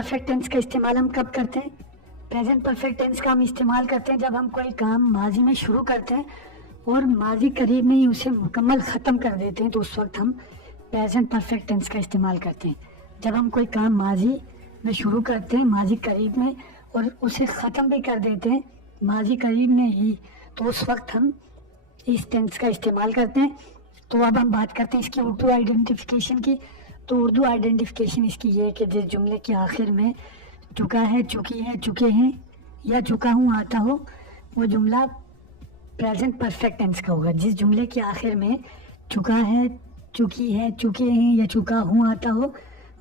Perfect tense का इस्तेमाल हम कब करते हैं? प्रेजेंट परफेक्ट टेंस का हम इस्तेमाल करते हैं जब हम कोई काम माजी में शुरू करते हैं और माजी करीब में ही उसे मुकम्मल ख़त्म कर देते हैं, तो उस वक्त हम प्रेजेंट परफेक्ट टेंस का इस्तेमाल करते हैं। जब हम कोई काम माजी में शुरू करते हैं माजी करीब में और उसे ख़त्म भी कर देते हैं माजी करीब में ही, तो उस वक्त हम इस टेंस का इस्तेमाल करते हैं। तो अब हम बात करते हैं इसकी उर्दू आइडेंटिफिकेशन की। तो उर्दू आइडेंटिफिकेशन इसकी ये है कि जिस जुमले के आखिर में चुका है, चुकी है, चुके हैं या चुका हूँ आता हो, वो जुमला प्रेजेंट परफेक्ट टेंस का होगा। जिस जुमले के आखिर में चुका है, चुकी है, चुके हैं या चुका हूँ आता हो,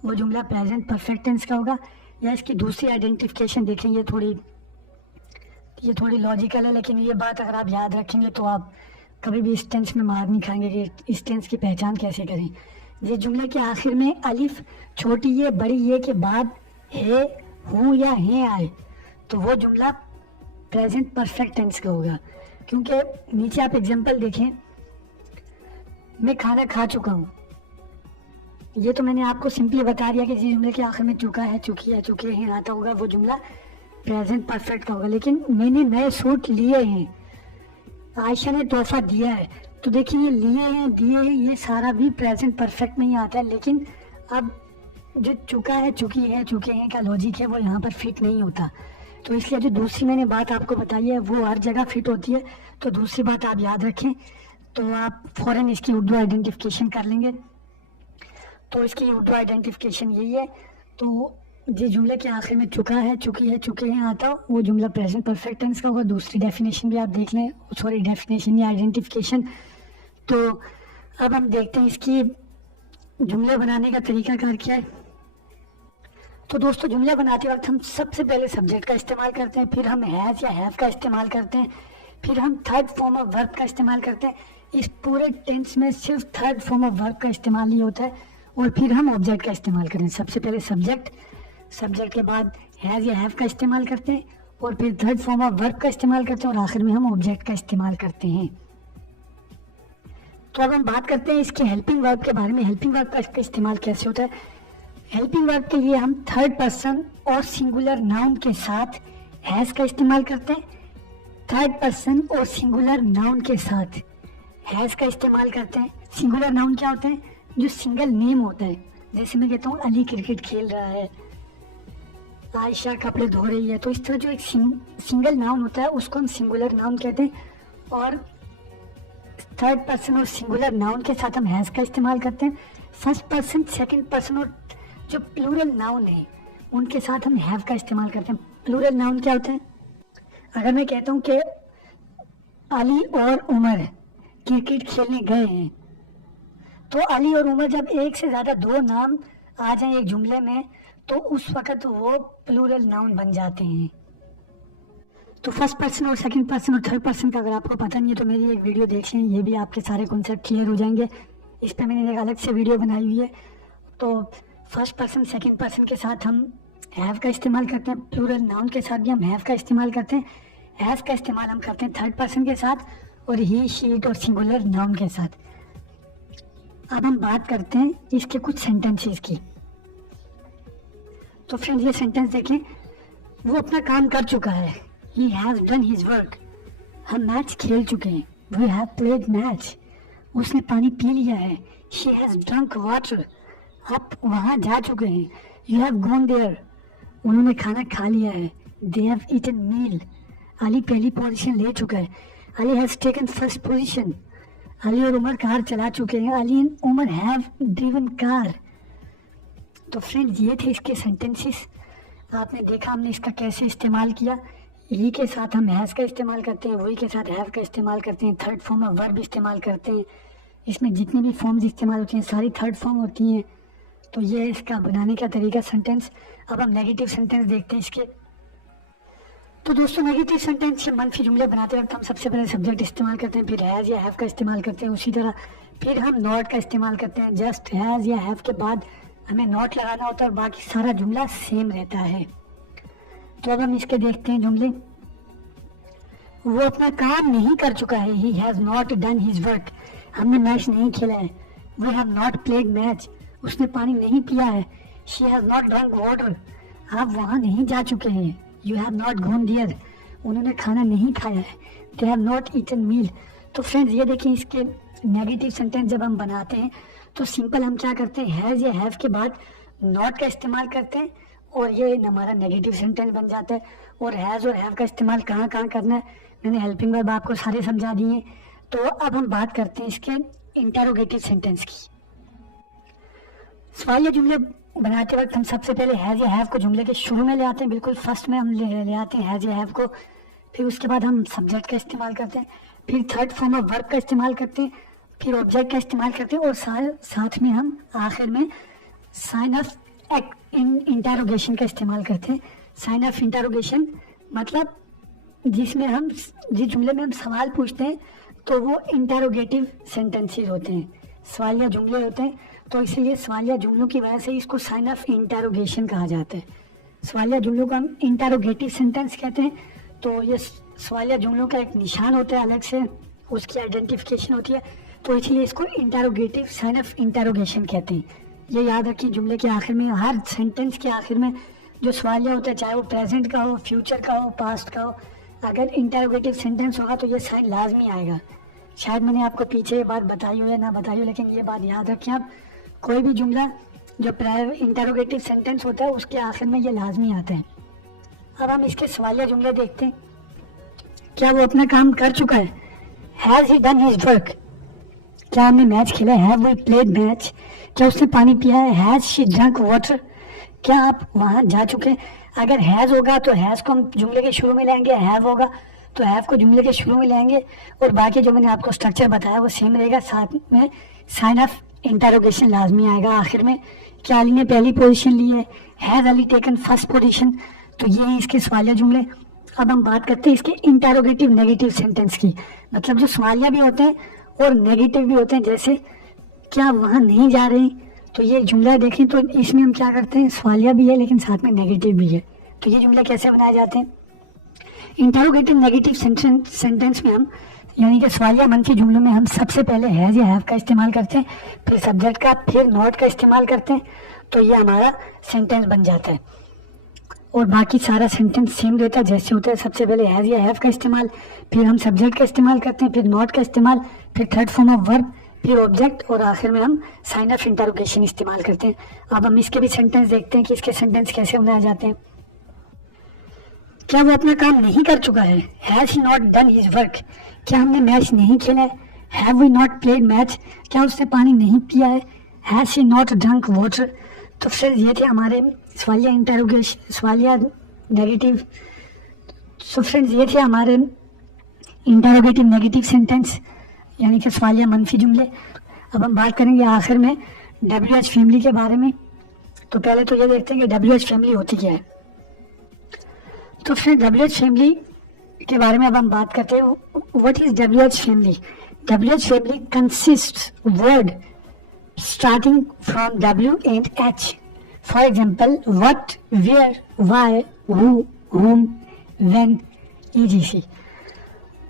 वो जुमला प्रेजेंट परफेक्ट टेंस का होगा। या इसकी दूसरी आइडेंटिफिकेशन देखें, ये थोड़ी लॉजिकल है, लेकिन ये बात अगर आप याद रखेंगे तो आप कभी भी इस टेंस में मार नहीं खाएंगे कि इस टेंस की पहचान कैसे करें। जिस जुमले के आखिर में अलिफ छोटी ये बड़ी ये के बाद है, हूँ या हैं आए, तो वो जुमला प्रेजेंट परफेक्ट टेंस का होगा। क्योंकि नीचे आप एग्जांपल देखें, मैं खाना खा चुका हूँ, ये तो मैंने आपको सिंपली बता दिया कि जिस जुमले के आखिर में चुका है, चुकी है, चुके हैं आता होगा, वो जुमला प्रेजेंट परफेक्ट का होगा। लेकिन मैंने नए सूट लिए हैं, आयशा ने तोहफा दिया है, तो देखिए ये लिए हैं, दिए हैं, ये सारा भी प्रेजेंट परफेक्ट में ही आता है। लेकिन अब जो चुका है, चुकी है, चुके हैं का लॉजिक है वो यहाँ पर फिट नहीं होता। तो इसलिए जो दूसरी मैंने बात आपको बताई है वो हर जगह फिट होती है। तो दूसरी बात आप याद रखें, तो आप फ़ौरन इसकी उर्दू आइडेंटिफिकेशन कर लेंगे। तो इसकी उर्दू आइडेंटिफिकेशन यही है। तो जिस जुमले के आखिर में चुका है, चुकी है, चुके हैं आता वो जुमला प्रेजेंट परफेक्ट टेंस का होगा। दूसरी डेफिनेशन भी आप देख लें, सॉरी डेफिनेशन या आइडेंटिफिकेशन। तो अब हम देखते हैं इसकी जुमले बनाने का तरीकाकार क्या है। तो दोस्तों, जुमला बनाते वक्त हम सबसे पहले सब्जेक्ट का इस्तेमाल करते हैं, फिर हम हैज़ या हैव का इस्तेमाल करते हैं, फिर हम थर्ड फॉर्म ऑफ वर्ब का इस्तेमाल करते हैं। इस पूरे टेंस में सिर्फ थर्ड फॉर्म ऑफ वर्ब का इस्तेमाल नहीं होता है, और फिर हम ऑब्जेक्ट का इस्तेमाल करते हैं। सबसे पहले सब्जेक्ट के बाद हैज़ या हैव का इस्तेमाल करते हैं, और फिर थर्ड फॉर्म ऑफ वर्ब का इस्तेमाल करते हैं, और आखिर में हम ऑब्जेक्ट का इस्तेमाल करते हैं। तो अब हम बात करते हैं इसके हेल्पिंग वर्ब के बारे में। हेल्पिंग वर्ब का इस्तेमाल कैसे होता है? हेल्पिंग वर्ब के लिए हम थर्ड पर्सन और सिंगुलर नाउन के साथ हैज़ का इस्तेमाल करते हैं। थर्ड पर्सन और सिंगुलर नाउन के साथ हैज़ का इस्तेमाल करते हैं। सिंगुलर नाउन क्या होते हैं? जो सिंगल नेम होता है। जैसे मैं कहता हूँ अली क्रिकेट खेल रहा है, आयशा कपड़े धो रही है, तो इस तरह जो एक सिंगल नाउन होता है उसको हम सिंगुलर नाउन कहते हैं। और थर्ड पर्सन और सिंगुलर नाउन के साथ हम हैज़ का इस्तेमाल करते हैं। फर्स्ट पर्सन, सेकंड पर्सन और जो प्लूरल नाउन है उनके साथ हम हैव का इस्तेमाल करते हैं। प्लूरल नाउन क्या होते हैं? अगर मैं कहता हूँ कि अली और उमर क्रिकेट खेलने गए हैं, तो अली और उमर जब एक से ज़्यादा दो नाम आ जाएं एक जुमले में, तो उस वक़्त वो प्लूरल नाउन बन जाते हैं। तो फर्स्ट पर्सन और सेकंड पर्सन और थर्ड पर्सन का अगर आपको पता नहीं है तो मेरी एक वीडियो देख लें, ये भी आपके सारे कॉन्सेप्ट क्लियर हो जाएंगे। इस पर मैंने एक अलग से वीडियो बनाई हुई है। तो फर्स्ट पर्सन सेकंड पर्सन के साथ हम हैव का इस्तेमाल करते हैं, प्लूरल नाउन के साथ भी हम हैव का इस्तेमाल करते हैं। हैव का इस्तेमाल हम करते हैं थर्ड पर्सन के साथ और ही, शी, इट और सिंगुलर नाउन के साथ। अब हम बात करते हैं इसके कुछ सेंटेंसेस की। तो फ्रेंड्स, ये सेंटेंस देखें, वो अपना काम कर चुका है, he has done his work। हम मैच खेल चुके हैं, we have played match। उसने पानी पी लिया है, she has drunk water। आप वहाँ जा चुके हैं, you have gone there। उन्होंने खाना खा लिया है, they have eaten meal। Ali पहली पोजीशन ले चुका है, Ali has taken first position। Ali और उमर कार चला चुके हैं, Ali and Umar have driven car। तो फ्रेंड्स, ये थे इसके सेंटेंसेस। आपने देखा हमने इसका कैसे इस्तेमाल किया। ही के साथ हम हैज़ का इस्तेमाल करते हैं, वही के साथ हैव का इस्तेमाल करते हैं, थर्ड फॉर्म ऑफ वर्ब इस्तेमाल करते हैं। इसमें जितनी भी फॉर्म्स इस्तेमाल होती हैं सारी थर्ड फॉर्म होती हैं। तो ये है इसका बनाने का तरीका सेंटेंस। अब हम नेगेटिव सेंटेंस देखते हैं इसके। तो दोस्तों, नेगेटिव सेंटेंस या मनफी जुमले बनाते वक्त हम सबसे पहले सब्जेक्ट इस्तेमाल करते हैं, फिर हैज़ या हैव का इस्तेमाल करते हैं। उसी तरह फिर हम नॉट का इस्तेमाल करते हैं। जस्ट हैज़ या हैव के बाद हमें नॉट लगाना होता है और बाकी सारा जुमला सेम रहता है। तो अब हम इसके देखते हैं जुमले। वो अपना काम नहीं कर चुका है, he has not done his work. हमने मैच नहीं खेला है, we have not played match. उसने पानी नहीं पिया है, she has not drunk water. आप वहाँ नहीं जा चुके हैं, you have not gone there, उन्होंने खाना नहीं खाया है, they have not eaten meal. तो फ्रेंड्स ये देखिए, इसके नेगेटिव सेंटेंस जब हम बनाते हैं तो सिंपल हम क्या करते हैं, हैज़ या हैव के बाद नॉट का इस्तेमाल करते हैं और ये हमारा नेगेटिव सेंटेंस बन जाता है। और हैज़ और हैव का इस्तेमाल कहाँ कहाँ करना है मैंने हेल्पिंग वर्ब आपको सारे समझा दिए। तो अब हम बात करते हैं इसके इंटरोगेटिव सेंटेंस की। सवालिया जुमले बनाते वक्त हम सबसे पहले हैज़ या हैव को जुमले के शुरू में ले आते हैं, बिल्कुल फर्स्ट में हम ले आते हैं हैज़ या हैव को। फिर उसके बाद हम सब्जेक्ट का इस्तेमाल करते हैं, फिर थर्ड फॉर्म ऑफ वर्ब का इस्तेमाल करते हैं, फिर ऑब्जेक्ट का इस्तेमाल करते हैं और साथ में हम आखिर में साइन ऑफ इंटरोगेशन का इस्तेमाल करते हैं। साइन ऑफ इंटरोगेशन मतलब जिस जुमले में हम सवाल पूछते हैं तो वो इंटरोगेटिव सेंटेंसेस होते हैं, सवालिया जुमले होते हैं, तो इसीलिए सवालिया जुमलों की वजह से इसको साइन ऑफ इंटरोगेशन कहा जाता है। सवालिया जुमलों को हम इंटरोगेटिव सेंटेंस कहते हैं। तो ये सवालिया जुमलों का एक निशान होता है अलग से, उसकी आइडेंटिफिकेशन होती है, तो इसलिए इसको इंटरोगेटिव साइन ऑफ इंटरोगेशन कहते हैं। ये याद रखिए, जुमले के आखिर में, हर सेंटेंस के आखिर में जो सवालिया होता है, चाहे वो प्रेजेंट का हो, फ्यूचर का हो, पास्ट का हो, अगर इंटरोगेटिव सेंटेंस होगा तो ये साइन लाजमी आएगा। शायद मैंने आपको पीछे ये बात बताई हो या ना बताई हो, लेकिन ये बात याद रखें आप, कोई भी जुमला जो इंटरोगेटिव सेंटेंस होता है उसके आखिर में ये लाजमी आता है। अब हम इसके सवालिया जुमले देखते हैं। क्या वो अपना काम कर चुका है, has he done his work, क्या हमने मैच खेला है, हैव वी प्लेड मैच, क्या उसने पानी पिया है, हैज़ शी ड्रंक वाटर, क्या आप वहाँ जा चुके हैं। अगर हैज़ होगा तो हैज़ को हम जुमले के शुरू में लाएंगे, हैव होगा तो हैव को जुमले के शुरू में लाएंगे और बाकी जो मैंने आपको स्ट्रक्चर बताया वो सेम रहेगा। साथ में साइन ऑफ इंटरोगेशन लाजमी आएगा आखिर में। क्या अली ने पहली पोजीशन ली है, has Ali taken first position, तो ये है इसके सवालिया जुमले। अब हम बात करते हैं इसके इंटरोगेटिव नेगेटिव सेंटेंस की, मतलब जो सवालिया भी होते हैं और नेगेटिव भी होते हैं। जैसे क्या वहाँ नहीं जा रही, तो ये जुमला देखें तो इसमें हम क्या करते हैं, सवालिया भी है लेकिन साथ में नेगेटिव भी है। तो ये जुमले कैसे बनाए जाते हैं, इंटरोगेटिव नेगेटिव सेंटेंस में हम यानी कि सवालिया मनफी जुमलों में हम सबसे पहले हैज़ या हैव का इस्तेमाल करते हैं, फिर सब्जेक्ट का, फिर नॉट का इस्तेमाल करते हैं, तो ये हमारा सेंटेंस बन जाता है। और बाकी सारा सेंटेंस सेम रहता है जैसे होता है, सबसे पहले हैज़ या हैव का इस्तेमाल, फिर हम सब्जेक्ट का इस्तेमाल करते हैं, फिर नॉट का इस्तेमाल, फिर थर्ड फॉर्म ऑफ वर्ब, फिर ऑब्जेक्ट और आखिर में हम साइन ऑफ इंटरोगेशन इस्तेमाल करते हैं। अब हम इसके भी सेंटेंस देखते हैं कि इसके सेंटेंस कैसे बनाए जाते हैं। क्या वो अपना काम नहीं कर चुका है, has he not done his work, क्या हमने मैच नहीं खेला है, have we not played match, क्या उसने पानी नहीं पिया है, has he not drunk water. तो फ्रेंड्स ये थे हमारे सवालिया इंटरोगेशन, सवालिया नेगेटिव। सो फ्रेंड्स ये थे हमारे इंटरोगेटिव नेगेटिव सेंटेंस यानी कि सवालिया मनफी जुमले। अब हम बात करेंगे आखिर में WH फैमिली के बारे में। तो पहले तो ये देखते हैं कि WH फैमिली होती क्या है। तो फिर WH फैमिली के बारे में अब हम बात करते हैं। What is WH family? WH family consist word starting from W and H. For example, what, where, why, who, whom, when, etc.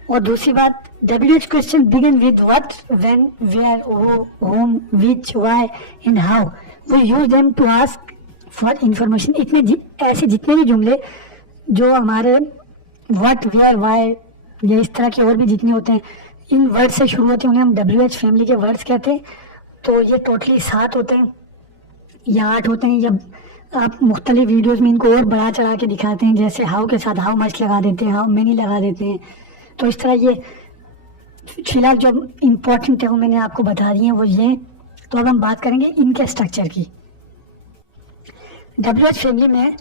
और दूसरी बात, WH question begin with what, when, where, who, whom, which, why and how. We use them to ask for information. इतने ऐसे जितने भी जुमले जो हमारे what, where, why या इस तरह के और भी जितने होते हैं, इन वर्ड से शुरू होते हैं, उन्हें हम WH फैमिली के वर्ड्स कहते हैं। तो ये टोटली 7 होते हैं या 8 होते हैं। जब आप मुख्तलिफ वीडियोस में इनको और बढ़ा चढ़ा के दिखाते हैं, जैसे हाउ के साथ हाउ मच लगा देते हैं, हाउ मैनी लगा देते हैं, तो इस तरह ये फिलहाल जो इम्पोर्टेंट है वो मैंने आपको बता दी है वो ये। तो अब हम बात करेंगे इनके स्ट्रक्चर की। WH फैमिली में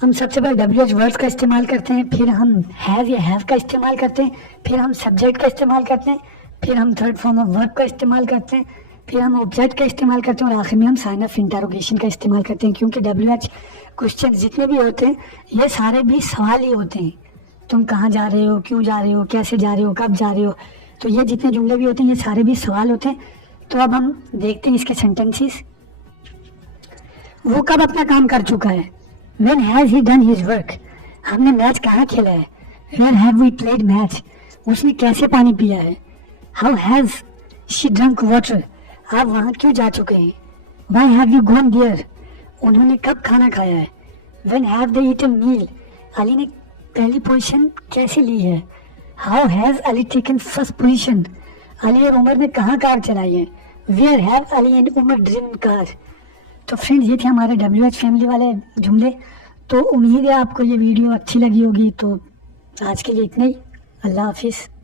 हम सबसे पहले WH वर्ड्स का इस्तेमाल करते हैं, फिर हम हैव या हैव का इस्तेमाल करते हैं, फिर हम सब्जेक्ट का इस्तेमाल करते हैं, फिर हम थर्ड फॉर्म ऑफ वर्ब का इस्तेमाल करते हैं, फिर हम ऑब्जेक्ट का इस्तेमाल करते हैं और आखिर में हम साइन ऑफ इंटरोगेशन का इस्तेमाल करते हैं। क्योंकि WH क्वेश्चन जितने भी होते हैं ये सारे भी सवाल ही होते हैं, तुम कहाँ जा रहे हो, क्यों जा रहे हो, कैसे जा रहे हो, कब जा रहे हो, तो ये जितने जुमले भी होते हैं ये सारे भी सवाल होते हैं। तो अब हम देखते हैं इसके सेंटेंसेस। वो कब अपना काम कर चुका है, When has he done his work? हमने मैच कहाँ खेला है, Where have we played match? उसने कैसे पानी पिया है, How has she drunk water? आप वहाँ क्यों जा चुके हैं, Why have you gone there? उन्होंने कब खाना खाया है, when have they eaten meal, Ali ने पहली पोजीशन कैसे ली है। How has Ali taken first position, Ali और उमर ने कहाँ कार चलाई है। Where have Ali and Umar driven car. तो फ्रेंड्स ये थे हमारे WH फैमिली वाले जुमले। तो उम्मीद है आपको ये वीडियो अच्छी लगी होगी। तो आज के लिए इतना ही, अल्लाह हाफिज़।